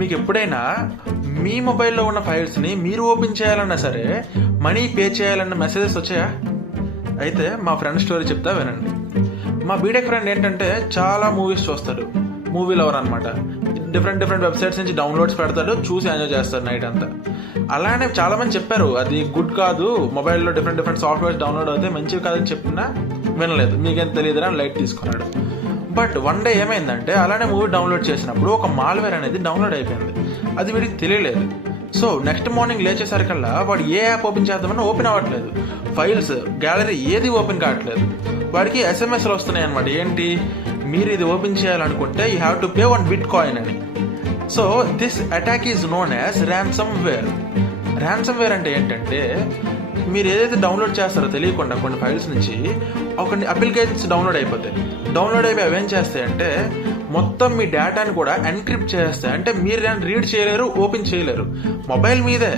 మీకు ఎప్పుడైనా మీ మొబైల్లో ఉన్న ఫైల్స్ని మీరు ఓపెన్ చేయాలన్నా సరే మనీ పే చేయాలన్న మెసేజెస్ వచ్చాయా? అయితే మా ఫ్రెండ్ స్టోరీ చెప్తా వినండి. మా బీటెక్ ఫ్రెండ్ ఏంటంటే చాలా మూవీస్ చూస్తాడు, మూవీ లవర్ అనమాట. డిఫరెంట్ వెబ్సైట్స్ నుంచి డౌన్లోడ్స్ పెడతాడు, చూసి ఎంజాయ్ చేస్తాడు నైట్ అంతా. అలానే చాలా మంది చెప్పారు అది గుడ్ కాదు, మొబైల్లో డిఫరెంట్ సాఫ్ట్వేర్స్ డౌన్లోడ్ అవుతాయి, మంచివి కాదని చెప్పినా వినలేదు. మీకేం తెలియదురా అని లైట్ తీసుకున్నాడు. బట్ వన్ డే ఏమైందంటే అలానే మూవీ డౌన్లోడ్ చేసినప్పుడు ఒక మాల్వేర్ అనేది డౌన్లోడ్ అయిపోయింది. అది వీడికి తెలియలేదు. సో నెక్స్ట్ మార్నింగ్ లేచేసరికల్లా వాడు ఏ యాప్ ఓపెన్ చేద్దామని ఓపెన్ అవ్వట్లేదు, ఫైల్స్ గ్యాలరీ ఏది ఓపెన్ కావట్లేదు. వాడికి ఎస్ఎంఎస్లు వస్తున్నాయి అనమాట. ఏంటి, మీరు ఇది ఓపెన్ చేయాలనుకుంటే you have to pay 1 bitcoin అని. So this attack is known as ransomware. Ransomware అంటే ఏంటంటే మీరు ఏదైతే డౌన్లోడ్ చేస్తారో తెలియకుండా కొన్ని ఫైల్స్ నుంచి కొన్ని అప్లికేషన్స్ డౌన్లోడ్ అయిపోతాయి. డౌన్లోడ్ అయిపోయి అవేం చేస్తాయంటే మొత్తం మీ డేటాని కూడా ఎన్క్రిప్ట్ చేస్తాయి. అంటే మీరు దాన్ని రీడ్ చేయలేరు, ఓపెన్ చేయలేరు. మొబైల్ మీదే,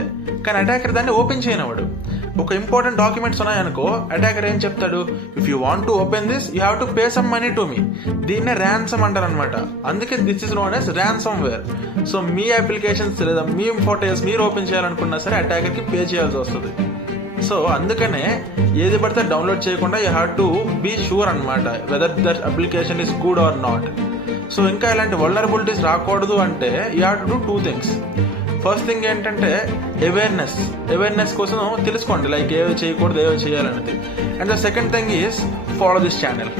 కానీ అటాకర్ దాన్ని ఓపెన్ చేయనివాడు. ఒక ఇంపార్టెంట్ డాక్యుమెంట్స్ ఉన్నాయనుకో, అటాకర్ ఏం చెప్తాడు, if you want to open this you have to pay some money to me. దీన్నే ర్యాన్సమ్ అంటారు అనమాట. అందుకే this is known as ransomware. So మీ అప్లికేషన్స్ లేదా మీ ఫోటోస్ మీరు ఓపెన్ చేయాలనుకున్నా సరే అటాకర్కి పే చేయాల్సి వస్తుంది. సో అందుకనే ఏది పడితే డౌన్లోడ్ చేయకుండా you have to be sure అనమాట whether that application is good or not. So ఇంకా ఇలాంటి వల్నరబిలిటీస్ రాకూడదు అంటే you have to do 2 things. First thing ఏంటంటే అవేర్నెస్ కోసం తెలుసుకోండి, లైక్ ఏవి చేయకూడదు ఏవి చేయాలనేది. And the second thing is follow this channel.